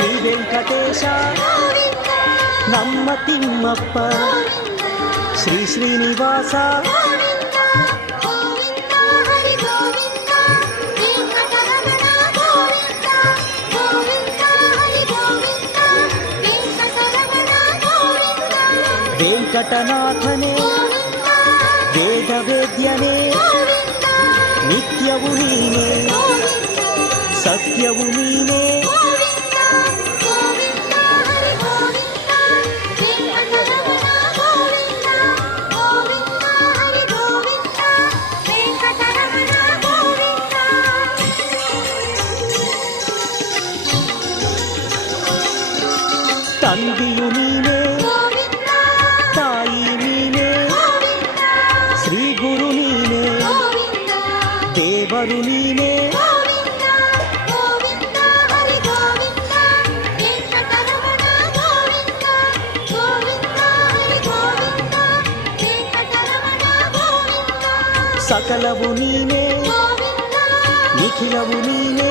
ಶ್ರೀ ವೆಂಕಟೇಶ ನಮ್ಮ ತಿಮ್ಮಪ್ಪ ಶ್ರೀ ಶ್ರೀನಿವಾಸ ವೆಂಕಟನಾಥನೇ ವೇದ ವೇದ್ಯನೇ ನಿತ್ಯವು ನೀನೇ ಸತ್ಯವು ನೀನೇ ತಂದೆಯು ನೀನೇ ತಾಯಿ ನೀನೇ ಶ್ರೀ ಗುರು ನೀನೇ ದೇವರು ನೀನೇ ಸಕಲವು ನೀನೇ ನಿಖಿಲವು ನೀನೇ